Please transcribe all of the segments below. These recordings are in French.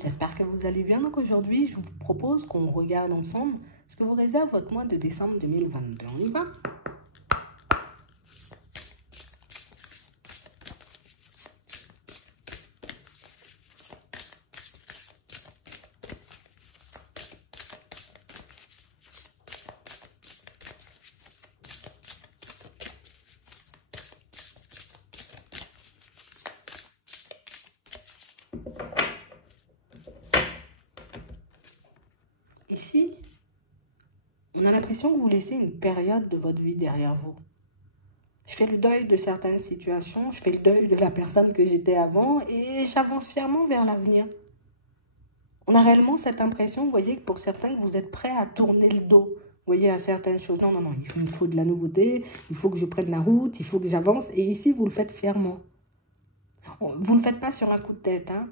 j'espère que vous allez bien. Donc aujourd'hui, je vous propose qu'on regarde ensemble ce que vous réserve votre mois de décembre 2022. On y va? Ici, on a l'impression que vous laissez une période de votre vie derrière vous. Je fais le deuil de certaines situations, je fais le deuil de la personne que j'étais avant et j'avance fièrement vers l'avenir. On a réellement cette impression, vous voyez, que pour certains, que vous êtes prêts à tourner le dos, vous voyez, à certaines choses. Non, non, non, il me faut de la nouveauté, il faut que je prenne la route, il faut que j'avance. Et ici, vous le faites fièrement. Vous ne le faites pas sur un coup de tête, hein.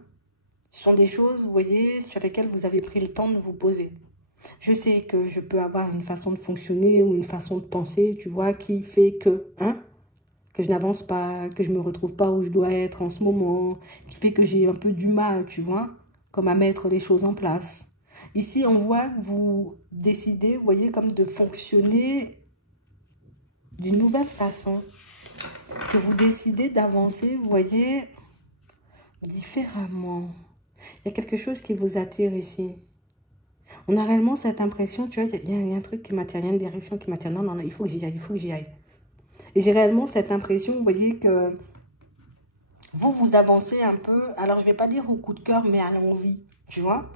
Ce sont des choses, vous voyez, sur lesquelles vous avez pris le temps de vous poser. Je sais que je peux avoir une façon de fonctionner ou une façon de penser, tu vois, qui fait que, hein, que je n'avance pas, que je ne me retrouve pas où je dois être en ce moment, qui fait que j'ai un peu du mal, tu vois, comme à mettre les choses en place. Ici, on voit que vous décidez, vous voyez, comme de fonctionner d'une nouvelle façon, que vous décidez d'avancer, vous voyez, différemment. Il y a quelque chose qui vous attire ici. On a réellement cette impression, tu vois, il y a un truc qui m'attire, il y a une direction qui m'attire. Non, non, non, il faut que j'y aille, il faut que j'y aille. Et j'ai réellement cette impression, vous voyez, que vous avancez un peu, alors je ne vais pas dire au coup de cœur, mais à l'envie, tu vois.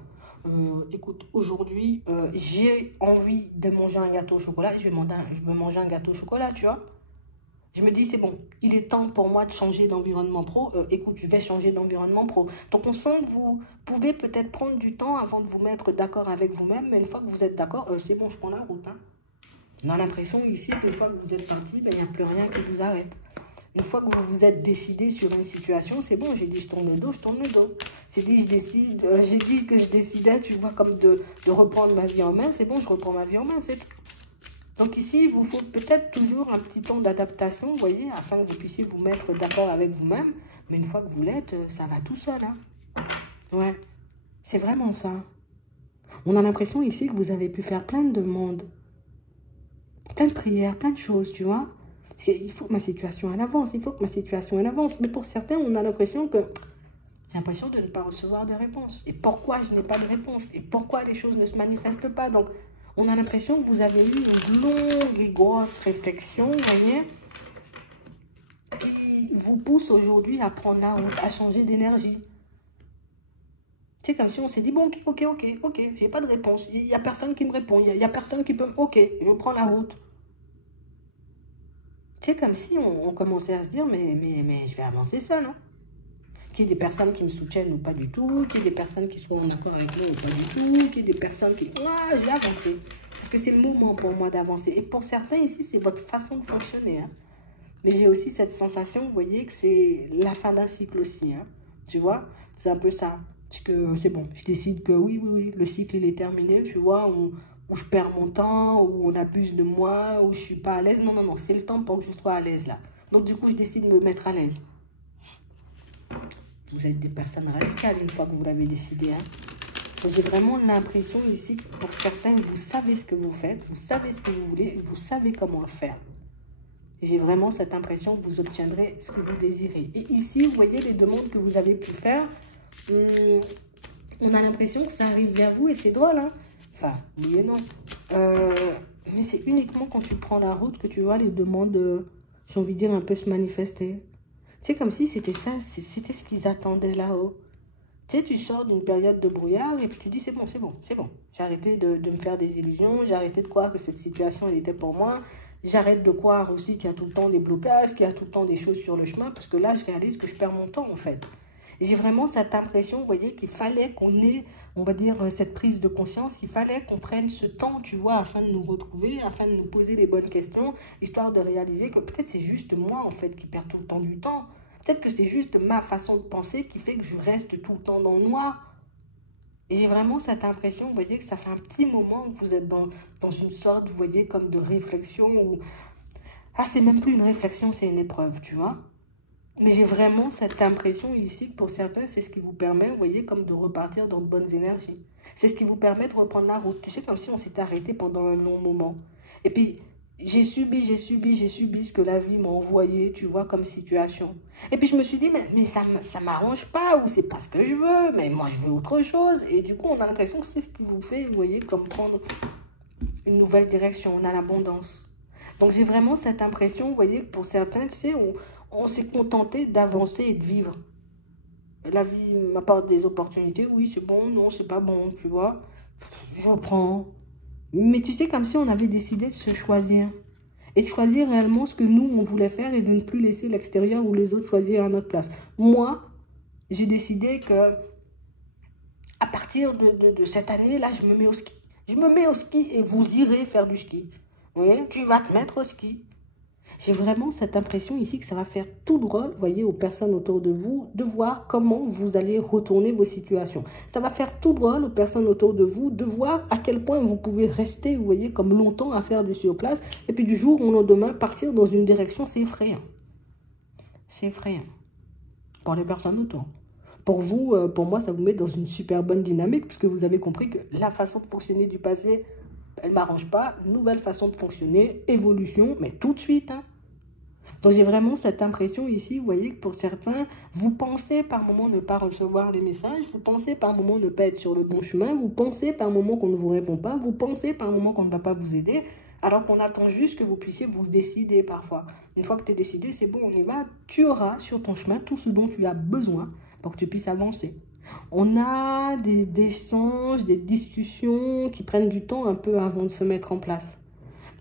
Écoute, aujourd'hui, j'ai envie de manger un gâteau au chocolat, je vais manger un gâteau au chocolat, tu vois. Je me dis, c'est bon, il est temps pour moi de changer d'environnement pro. Écoute, je vais changer d'environnement pro. Donc, on sent que vous pouvez peut-être prendre du temps avant de vous mettre d'accord avec vous-même. Mais une fois que vous êtes d'accord, c'est bon, je prends la route. Hein. On a l'impression ici qu'une fois que vous êtes parti, il n'y a plus rien qui vous arrête. Une fois que vous vous êtes décidé sur une situation, c'est bon, j'ai dit je tourne le dos, je tourne le dos. J'ai dit que je décidais, tu vois, comme de reprendre ma vie en main. C'est bon, je reprends ma vie en main, c'est tout. Donc ici, il vous faut peut-être toujours un petit temps d'adaptation, vous voyez, afin que vous puissiez vous mettre d'accord avec vous-même. Mais une fois que vous l'êtes, ça va tout seul. Hein. Ouais, c'est vraiment ça. On a l'impression ici que vous avez pu faire plein de demandes, plein de prières, plein de choses, tu vois. Il faut que ma situation elle avance, il faut que ma situation elle avance. Mais pour certains, on a l'impression que j'ai l'impression de ne pas recevoir de réponse. Et pourquoi je n'ai pas de réponse? Et pourquoi les choses ne se manifestent pas? Donc, on a l'impression que vous avez eu une longue et grosse réflexion, vous voyez, qui vous pousse aujourd'hui à prendre la route, à changer d'énergie. C'est comme si on s'est dit, bon, ok, j'ai pas de réponse. Il n'y a personne qui me répond, il n'y a personne qui peut... Ok, je prends la route. C'est comme si on commençait à se dire, mais je vais avancer seul, hein. Qu'il y ait des personnes qui me soutiennent ou pas du tout, qu'il y ait des personnes qui soient en accord avec moi ou pas du tout, qu'il y ait des personnes qui... Ah, je vais avancer. Parce que c'est le moment pour moi d'avancer. Et pour certains ici, c'est votre façon de fonctionner. Hein. Mais j'ai aussi cette sensation, vous voyez, que c'est la fin d'un cycle aussi. Hein. Tu vois, c'est un peu ça. C'est que c'est bon, je décide que oui, le cycle il est terminé, tu vois, où je perds mon temps, où on abuse de moi, où je suis pas à l'aise. Non, non, non, c'est le temps pour que je sois à l'aise là. Donc du coup, je décide de me mettre à l'aise. Vous êtes des personnes radicales une fois que vous l'avez décidé. Hein. J'ai vraiment l'impression ici que pour certains, vous savez ce que vous faites, vous savez ce que vous voulez, vous savez comment le faire. J'ai vraiment cette impression que vous obtiendrez ce que vous désirez. Et ici, vous voyez les demandes que vous avez pu faire. On a l'impression que ça arrive vers vous et c'est drôle. Hein. Enfin, oui et non. Mais c'est uniquement quand tu prends la route que tu vois les demandes, j'ai envie de dire, un peu se manifester. C'est comme si c'était ça, c'était ce qu'ils attendaient là-haut. Tu sais, tu sors d'une période de brouillard et puis tu dis c'est bon. J'ai arrêté de me faire des illusions, j'ai arrêté de croire que cette situation elle était pour moi. J'arrête de croire aussi qu'il y a tout le temps des blocages, qu'il y a tout le temps des choses sur le chemin parce que là, je réalise que je perds mon temps en fait. Et j'ai vraiment cette impression, vous voyez, qu'il fallait qu'on ait, on va dire, cette prise de conscience, qu'il fallait qu'on prenne ce temps, tu vois, afin de nous retrouver, afin de nous poser les bonnes questions, histoire de réaliser que peut-être c'est juste moi, en fait, qui perds tout le temps du temps. Peut-être que c'est juste ma façon de penser qui fait que je reste tout le temps dans le noir. Et j'ai vraiment cette impression, vous voyez, que ça fait un petit moment que vous êtes dans une sorte, vous voyez, comme de réflexion où... Ah, c'est même plus une réflexion, c'est une épreuve, tu vois. Mais j'ai vraiment cette impression ici que pour certains, c'est ce qui vous permet, vous voyez, comme de repartir dans de bonnes énergies. C'est ce qui vous permet de reprendre la route. Tu sais, comme si on s'était arrêté pendant un long moment. Et puis, j'ai subi ce que la vie m'a envoyé, tu vois, comme situation. Et puis, je me suis dit, mais ça m'arrange pas, ou c'est pas ce que je veux, mais moi, je veux autre chose. Et du coup, on a l'impression que c'est ce qui vous fait, vous voyez, comme prendre une nouvelle direction. On a l'abondance. Donc, j'ai vraiment cette impression, vous voyez, que pour certains, tu sais, on s'est contenté d'avancer et de vivre. La vie m'apporte des opportunités, oui, c'est bon, non, c'est pas bon, tu vois. Je reprends. Mais tu sais, comme si on avait décidé de se choisir. Et de choisir réellement ce que nous, on voulait faire et de ne plus laisser l'extérieur ou les autres choisir à notre place. Moi, j'ai décidé que à partir de cette année, là, je me mets au ski. Je me mets au ski et vous irez faire du ski. Vous voyez, tu vas te mettre au ski. J'ai vraiment cette impression ici que ça va faire tout drôle, vous voyez, aux personnes autour de vous, de voir comment vous allez retourner vos situations. Ça va faire tout drôle aux personnes autour de vous, de voir à quel point vous pouvez rester, vous voyez, comme longtemps à faire du surplace, et puis du jour au lendemain, partir dans une direction, c'est effrayant. C'est effrayant. Pour les personnes autour. Pour vous, pour moi, ça vous met dans une super bonne dynamique, puisque vous avez compris que la façon de fonctionner du passé, elle ne m'arrange pas. Nouvelle façon de fonctionner, évolution, mais tout de suite. Hein. Donc j'ai vraiment cette impression ici, vous voyez, que pour certains, vous pensez par moment ne pas recevoir les messages, vous pensez par moment ne pas être sur le bon chemin, vous pensez par moment qu'on ne vous répond pas, vous pensez par moment qu'on ne va pas vous aider, alors qu'on attend juste que vous puissiez vous décider parfois. Une fois que tu es décidé, c'est bon, on y va, tu auras sur ton chemin tout ce dont tu as besoin pour que tu puisses avancer. On a des échanges, des discussions qui prennent du temps un peu avant de se mettre en place.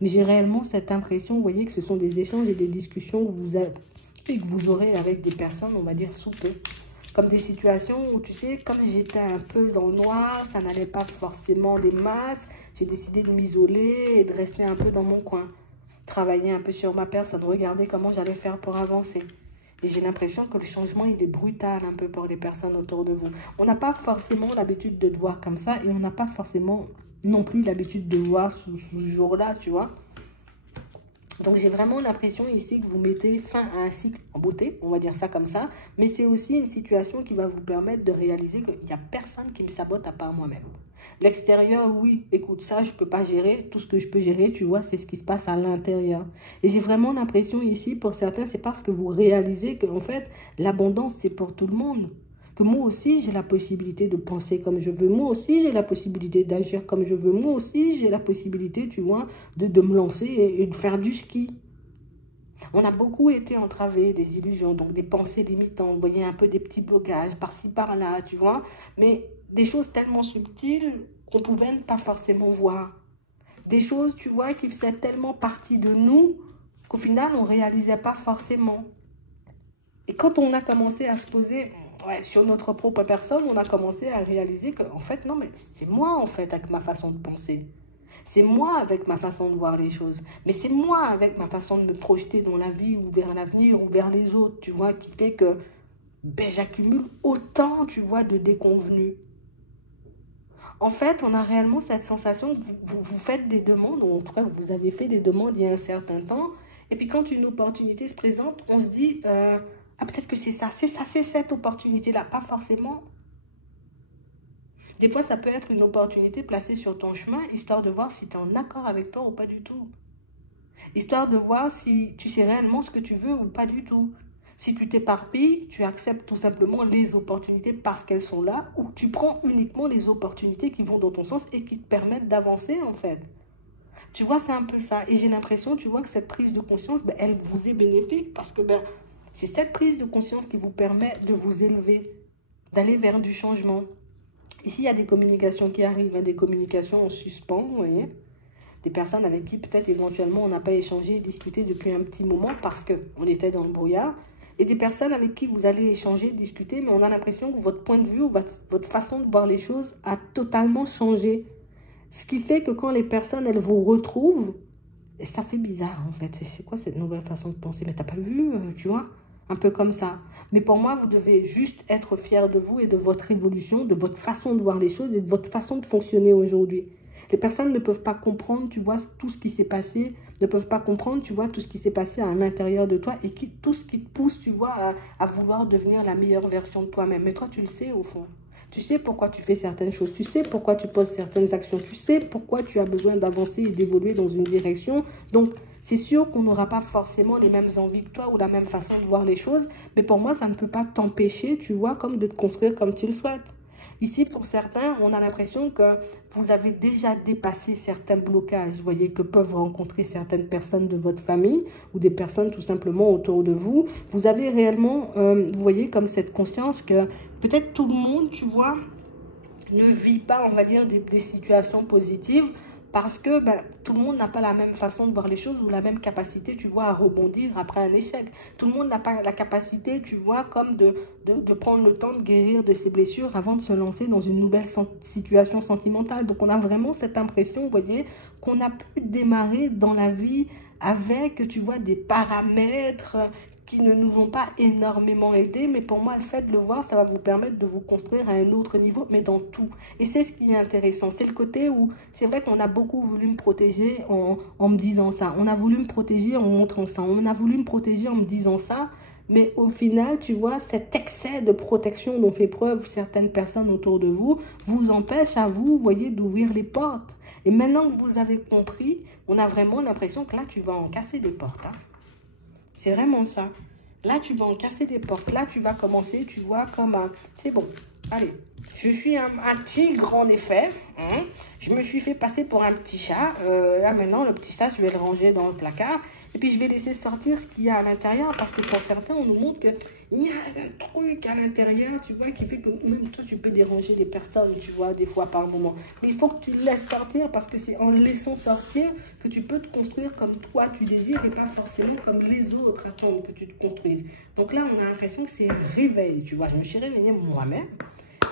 Mais j'ai réellement cette impression, vous voyez, que ce sont des échanges et des discussions que vous aurez avec des personnes, on va dire, sous peu. Comme des situations où, tu sais, comme j'étais un peu dans le noir, ça n'allait pas forcément des masses, j'ai décidé de m'isoler et de rester un peu dans mon coin. Travailler un peu sur ma personne, regarder comment j'allais faire pour avancer. Et j'ai l'impression que le changement, il est brutal un peu pour les personnes autour de vous. On n'a pas forcément l'habitude de te voir comme ça et on n'a pas forcément non plus l'habitude de voir ce jour-là, tu vois. Donc, j'ai vraiment l'impression ici que vous mettez fin à un cycle en beauté, on va dire ça comme ça. Mais c'est aussi une situation qui va vous permettre de réaliser qu'il n'y a personne qui me sabote à part moi-même. L'extérieur, oui, écoute, ça, je ne peux pas gérer. Tout ce que je peux gérer, tu vois, c'est ce qui se passe à l'intérieur. Et j'ai vraiment l'impression ici, pour certains, c'est parce que vous réalisez qu'en fait, l'abondance, c'est pour tout le monde. Que moi aussi, j'ai la possibilité de penser comme je veux. Moi aussi, j'ai la possibilité d'agir comme je veux. Moi aussi, j'ai la possibilité, tu vois, de me lancer et de faire du ski. On a beaucoup été entravés, des illusions, donc des pensées limitantes. Vous voyez, un peu des petits blocages par-ci, par-là, tu vois. Mais des choses tellement subtiles qu'on ne pouvait pas forcément voir. Des choses, tu vois, qui faisaient tellement partie de nous qu'au final, on ne réalisait pas forcément. Et quand on a commencé à se poser sur notre propre personne, on a commencé à réaliser que, en fait, non, mais c'est moi, en fait, avec ma façon de penser. C'est moi avec ma façon de voir les choses. Mais c'est moi avec ma façon de me projeter dans la vie ou vers l'avenir ou vers les autres, tu vois, qui fait que j'accumule autant, tu vois, de déconvenus. En fait, on a réellement cette sensation que vous faites des demandes, ou en tout cas que vous avez fait des demandes il y a un certain temps. Et puis quand une opportunité se présente, on se dit, ah peut-être que c'est ça, c'est cette opportunité-là. Pas forcément. Des fois, ça peut être une opportunité placée sur ton chemin, histoire de voir si tu es en accord avec toi ou pas du tout. Histoire de voir si tu sais réellement ce que tu veux ou pas du tout. Si tu t'éparpilles, tu acceptes tout simplement les opportunités parce qu'elles sont là, ou tu prends uniquement les opportunités qui vont dans ton sens et qui te permettent d'avancer en fait. Tu vois, c'est un peu ça. Et j'ai l'impression, tu vois, que cette prise de conscience, elle vous est bénéfique parce que c'est cette prise de conscience qui vous permet de vous élever, d'aller vers du changement. Ici, il y a des communications qui arrivent, des communications en suspens, vous voyez. Des personnes avec qui peut-être éventuellement on n'a pas échangé et discuté depuis un petit moment parce qu'on était dans le brouillard. Et des personnes avec qui vous allez échanger, discuter, mais on a l'impression que votre point de vue ou votre façon de voir les choses a totalement changé. Ce qui fait que quand les personnes, elles vous retrouvent, ça fait bizarre en fait. C'est quoi cette nouvelle façon de penser? Mais t'as pas vu, tu vois? Un peu comme ça. Mais pour moi, vous devez juste être fier de vous et de votre évolution, de votre façon de voir les choses et de votre façon de fonctionner aujourd'hui. Les personnes ne peuvent pas comprendre, tu vois, tout ce qui s'est passé, ne peuvent pas comprendre, tu vois, tout ce qui s'est passé à l'intérieur de toi et tout ce qui te pousse, tu vois, à vouloir devenir la meilleure version de toi-même. Mais toi, tu le sais au fond. Tu sais pourquoi tu fais certaines choses, tu sais pourquoi tu poses certaines actions, tu sais pourquoi tu as besoin d'avancer et d'évoluer dans une direction. Donc, c'est sûr qu'on n'aura pas forcément les mêmes envies que toi ou la même façon de voir les choses, mais pour moi, ça ne peut pas t'empêcher, tu vois, comme de te construire comme tu le souhaites. Ici, pour certains, on a l'impression que vous avez déjà dépassé certains blocages, vous voyez, que peuvent rencontrer certaines personnes de votre famille ou des personnes tout simplement autour de vous. Vous avez réellement, vous voyez, comme cette conscience que peut-être tout le monde, tu vois, ne vit pas, on va dire, des situations positives parce que tout le monde n'a pas la même façon de voir les choses ou la même capacité, tu vois, à rebondir après un échec. Tout le monde n'a pas la capacité, tu vois, comme de prendre le temps de guérir de ses blessures avant de se lancer dans une nouvelle situation sentimentale. Donc, on a vraiment cette impression, vous voyez, qu'on a pu démarrer dans la vie avec, tu vois, des paramètres qui ne nous ont pas énormément aidés, mais pour moi, le fait de le voir, ça va vous permettre de vous construire à un autre niveau, mais dans tout. Et c'est ce qui est intéressant. C'est le côté où, c'est vrai qu'on a beaucoup voulu me protéger en me disant ça. On a voulu me protéger en montrant ça. On a voulu me protéger en me disant ça. Mais au final, tu vois, cet excès de protection dont fait preuve certaines personnes autour de vous, vous empêche à vous, voyez, d'ouvrir les portes. Et maintenant que vous avez compris, on a vraiment l'impression que là, tu vas en casser des portes, hein. C'est vraiment ça. Là, tu vas en casser des portes. Là, tu vas commencer, tu vois, comme un... C'est bon, allez. Je suis un tigre, en effet. Hein. Je me suis fait passer pour un petit chat. Là, maintenant, le petit chat, je vais le ranger dans le placard. Et puis, je vais laisser sortir ce qu'il y a à l'intérieur. Parce que pour certains, on nous montre qu'il y a un truc à l'intérieur, tu vois, qui fait que même toi, tu peux déranger les personnes, tu vois, des fois par moment. Mais il faut que tu le laisses sortir parce que c'est en le laissant sortir que tu peux te construire comme toi, tu désires et pas forcément comme les autres attendent que tu te construises. Donc là, on a l'impression que c'est un réveil, tu vois. Je me suis réveillée moi-même.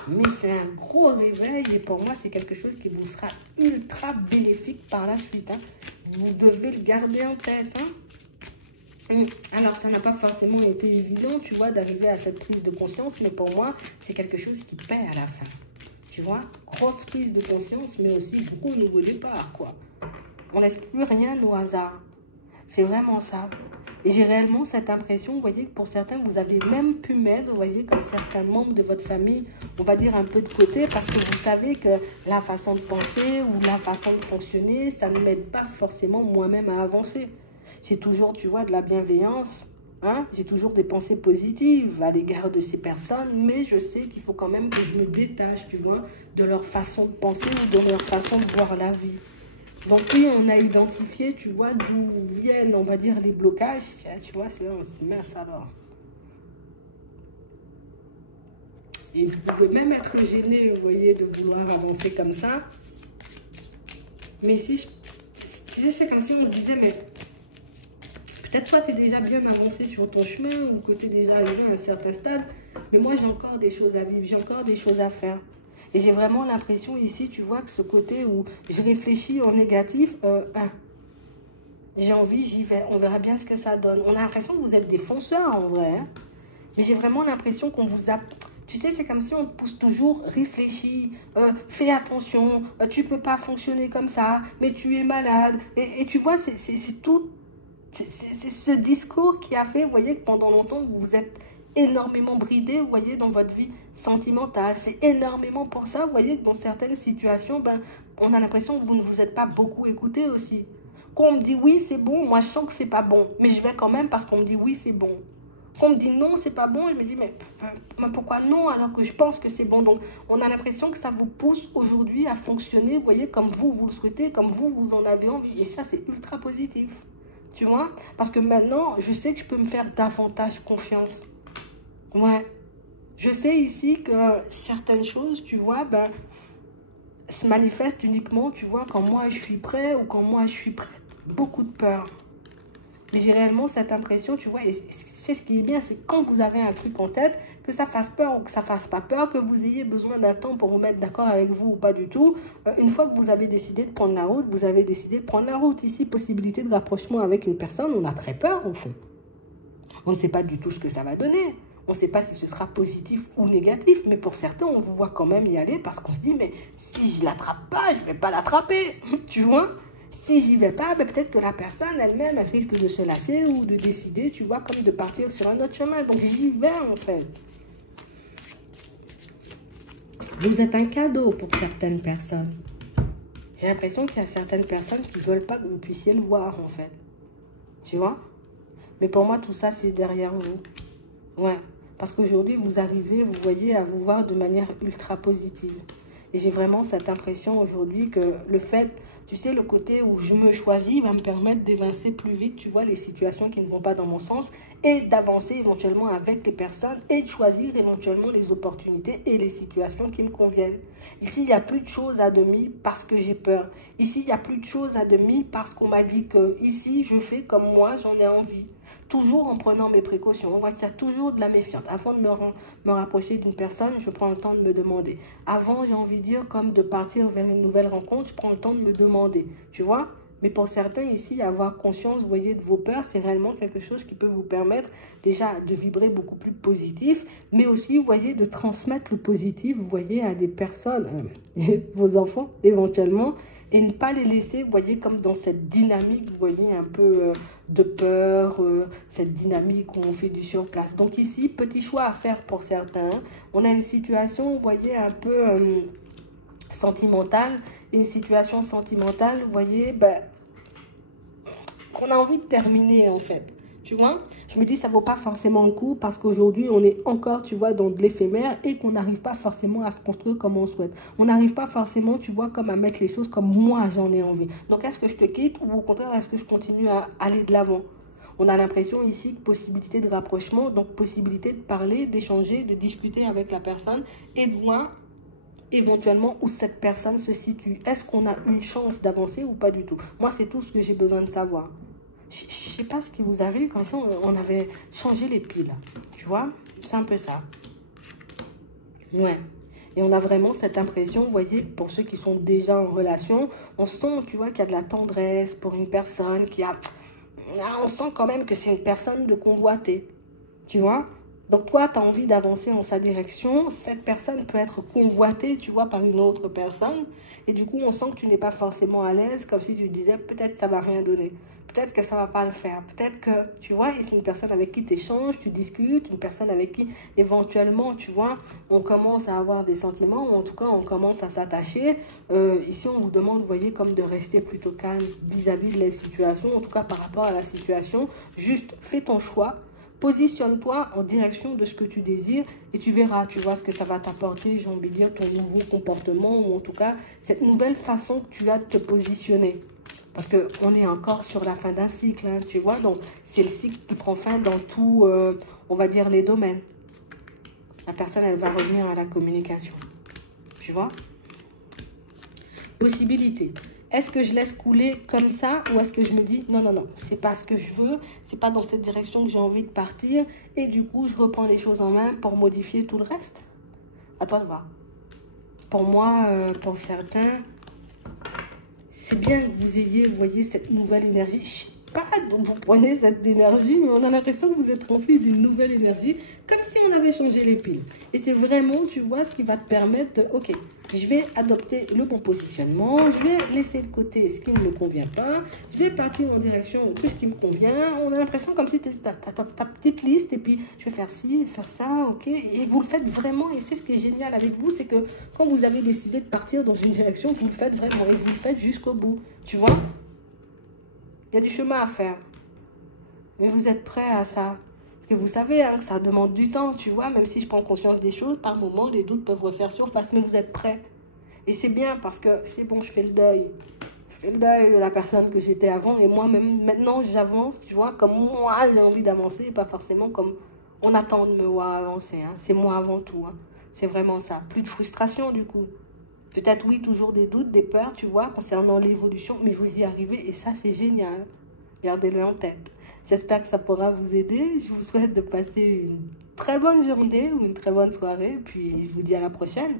Mais c'est un gros réveil et pour moi, c'est quelque chose qui vous sera ultra bénéfique par la suite, hein. Vous devez le garder en tête, hein. Alors, ça n'a pas forcément été évident, tu vois, d'arriver à cette prise de conscience, mais pour moi, c'est quelque chose qui paie à la fin. Tu vois, grosse prise de conscience, mais aussi gros nouveau départ, quoi. On laisse plus rien au hasard. C'est vraiment ça. Et j'ai réellement cette impression, vous voyez, que pour certains, vous avez même pu mettre, vous voyez, comme certains membres de votre famille, on va dire un peu de côté, parce que vous savez que la façon de penser ou la façon de fonctionner, ça ne m'aide pas forcément moi-même à avancer. J'ai toujours, tu vois, de la bienveillance, hein? J'ai toujours des pensées positives à l'égard de ces personnes, mais je sais qu'il faut quand même que je me détache, tu vois, de leur façon de penser ou de leur façon de voir la vie. Donc oui, on a identifié, tu vois, d'où viennent, on va dire, les blocages. Tu vois, c'est mince alors. Et vous pouvez même être gêné, vous voyez, de vouloir avancer comme ça. Mais si, tu sais, c'est comme si on se disait, mais peut-être toi, tu es déjà bien avancé sur ton chemin ou que tu es déjà arrivé à un certain stade. Mais moi, j'ai encore des choses à vivre, j'ai encore des choses à faire. Et j'ai vraiment l'impression ici, tu vois, que ce côté où je réfléchis en négatif, j'ai envie, j'y vais, on verra bien ce que ça donne. On a l'impression que vous êtes des fonceurs en vrai, hein. Mais j'ai vraiment l'impression qu'on vous a... Tu sais, c'est comme si on te pousse toujours, réfléchis, fais attention, tu peux pas fonctionner comme ça, mais tu es malade. Et tu vois, c'est tout... C'est ce discours qui a fait, vous voyez, que pendant longtemps, vous vous êtes énormément bridé, vous voyez, dans votre vie sentimentale. C'est énormément pour ça, vous voyez, que dans certaines situations, on a l'impression que vous ne vous êtes pas beaucoup écouté aussi. Quand on me dit oui, c'est bon, moi je sens que c'est pas bon, mais je vais quand même parce qu'on me dit oui, c'est bon. Quand on me dit non, c'est pas bon, je me dis mais pourquoi non alors que je pense que c'est bon. Donc on a l'impression que ça vous pousse aujourd'hui à fonctionner, vous voyez, comme vous le souhaitez, comme vous en avez envie. Et ça, c'est ultra positif. Tu vois? Parce que maintenant, je sais que je peux me faire davantage confiance. Ouais. Je sais ici que certaines choses, tu vois, se manifestent uniquement, tu vois, quand moi je suis prêt ou quand moi je suis prête. Beaucoup de peur. Mais j'ai réellement cette impression, tu vois, et c'est ce qui est bien, c'est quand vous avez un truc en tête, que ça fasse peur ou que ça fasse pas peur, que vous ayez besoin d'un temps pour vous mettre d'accord avec vous ou pas du tout. Une fois que vous avez décidé de prendre la route, vous avez décidé de prendre la route. Ici, possibilité de rapprochement avec une personne, on a très peur au fond. On ne sait pas du tout ce que ça va donner. On ne sait pas si ce sera positif ou négatif, mais pour certains, on vous voit quand même y aller parce qu'on se dit, mais si je ne l'attrape pas, je ne vais pas l'attraper, tu vois. Si j'y vais pas, ben peut-être que la personne elle-même, elle risque de se lasser ou de décider, tu vois, comme de partir sur un autre chemin. Donc j'y vais en fait. Vous êtes un cadeau pour certaines personnes. J'ai l'impression qu'il y a certaines personnes qui ne veulent pas que vous puissiez le voir en fait. Tu vois? Mais pour moi, tout ça, c'est derrière vous. Ouais. Parce qu'aujourd'hui, vous arrivez, vous voyez, à vous voir de manière ultra positive. Et j'ai vraiment cette impression aujourd'hui que le fait, tu sais, le côté où je me choisis va me permettre d'évincer plus vite, tu vois, les situations qui ne vont pas dans mon sens et d'avancer éventuellement avec les personnes et de choisir éventuellement les opportunités et les situations qui me conviennent. Ici, il n'y a plus de choses à demi parce que j'ai peur. Ici, il n'y a plus de choses à demi parce qu'on m'a dit que ici, je fais comme moi, j'en ai envie. Toujours en prenant mes précautions. On voit qu'il y a toujours de la méfiance. Avant de me rapprocher d'une personne, je prends le temps de me demander. Avant, j'ai envie de dire, comme de partir vers une nouvelle rencontre, je prends le temps de me demander. Tu vois? Mais pour certains ici, avoir conscience, vous voyez, de vos peurs, c'est réellement quelque chose qui peut vous permettre déjà de vibrer beaucoup plus positif, mais aussi, vous voyez, de transmettre le positif, vous voyez, à des personnes, vos enfants éventuellement, et ne pas les laisser, vous voyez, comme dans cette dynamique, vous voyez, un peu de peur, cette dynamique où on fait du surplace. Donc ici, petit choix à faire pour certains. On a une situation, vous voyez, un peu sentimentale. Une situation sentimentale, vous voyez, ben, qu'on a envie de terminer en fait. Tu vois, je me dis ça vaut pas forcément le coup parce qu'aujourd'hui on est encore, tu vois, dans de l'éphémère et qu'on n'arrive pas forcément à se construire comme on souhaite. On n'arrive pas forcément, tu vois, comme à mettre les choses comme moi j'en ai envie. Donc est-ce que je te quitte ou au contraire est-ce que je continue à aller de l'avant? On a l'impression ici que possibilité de rapprochement, donc possibilité de parler, d'échanger, de discuter avec la personne et de voir éventuellement où cette personne se situe. Est-ce qu'on a une chance d'avancer ou pas du tout? Moi, c'est tout ce que j'ai besoin de savoir. Je ne sais pas ce qui vous arrive quand on avait changé les piles. Tu vois? C'est un peu ça. Ouais. Et on a vraiment cette impression, vous voyez, pour ceux qui sont déjà en relation, on sent, tu vois, qu'il y a de la tendresse pour une personne qui a... On sent quand même que c'est une personne de convoiter. Tu vois? Donc toi, tu as envie d'avancer en sa direction. Cette personne peut être convoitée, tu vois, par une autre personne. Et du coup, on sent que tu n'es pas forcément à l'aise, comme si tu disais, peut-être ça ne va rien donner. Peut-être que ça ne va pas le faire. Peut-être que, tu vois, c'est une personne avec qui tu échanges, tu discutes, une personne avec qui, éventuellement, tu vois, on commence à avoir des sentiments, ou en tout cas, on commence à s'attacher. Ici, on vous demande, vous voyez, comme de rester plutôt calme vis-à-vis de la situation, en tout cas par rapport à la situation. Juste, fais ton choix. Positionne-toi en direction de ce que tu désires et tu verras, tu vois ce que ça va t'apporter, j'ai envie de dire, ton nouveau comportement ou en tout cas, cette nouvelle façon que tu as de te positionner. Parce qu'on est encore sur la fin d'un cycle, hein, tu vois, donc c'est le cycle qui prend fin dans tout, on va dire, les domaines. La personne, elle va revenir à la communication, tu vois. Possibilité. Est-ce que je laisse couler comme ça ou est-ce que je me dis non, non, non, c'est pas ce que je veux, c'est pas dans cette direction que j'ai envie de partir et du coup, je reprends les choses en main pour modifier tout le reste? À toi de voir. Pour moi, pour certains, c'est bien que vous ayez, vous voyez, cette nouvelle énergie. Je sais pas d'où vous prenez cette énergie, mais on a l'impression que vous êtes rempli d'une nouvelle énergie, comme si on avait changé les piles. Et c'est vraiment, tu vois, ce qui va te permettre de, ok, je vais adopter le bon positionnement, je vais laisser de côté ce qui ne me convient pas, je vais partir en direction de ce qui me convient. On a l'impression comme si tu as ta petite liste et puis je vais faire ci, faire ça, ok. Et vous le faites vraiment et c'est ce qui est génial avec vous, c'est que quand vous avez décidé de partir dans une direction, vous le faites vraiment et vous le faites jusqu'au bout, tu vois. Il y a du chemin à faire, mais vous êtes prêts à ça. Parce que vous savez hein, que ça demande du temps, tu vois. Même si je prends conscience des choses, par moments, les doutes peuvent refaire surface, mais vous êtes prêts. Et c'est bien parce que c'est bon, je fais le deuil. Je fais le deuil de la personne que j'étais avant. Et moi-même, maintenant, j'avance, tu vois, comme moi, j'ai envie d'avancer, et pas forcément comme on attend de me voir avancer. Hein. C'est moi avant tout. Hein. C'est vraiment ça. Plus de frustration, du coup. Peut-être, oui, toujours des doutes, des peurs, tu vois, concernant l'évolution, mais vous y arrivez et ça, c'est génial. Gardez-le en tête. J'espère que ça pourra vous aider. Je vous souhaite de passer une très bonne journée ou une très bonne soirée. Puis, je vous dis à la prochaine.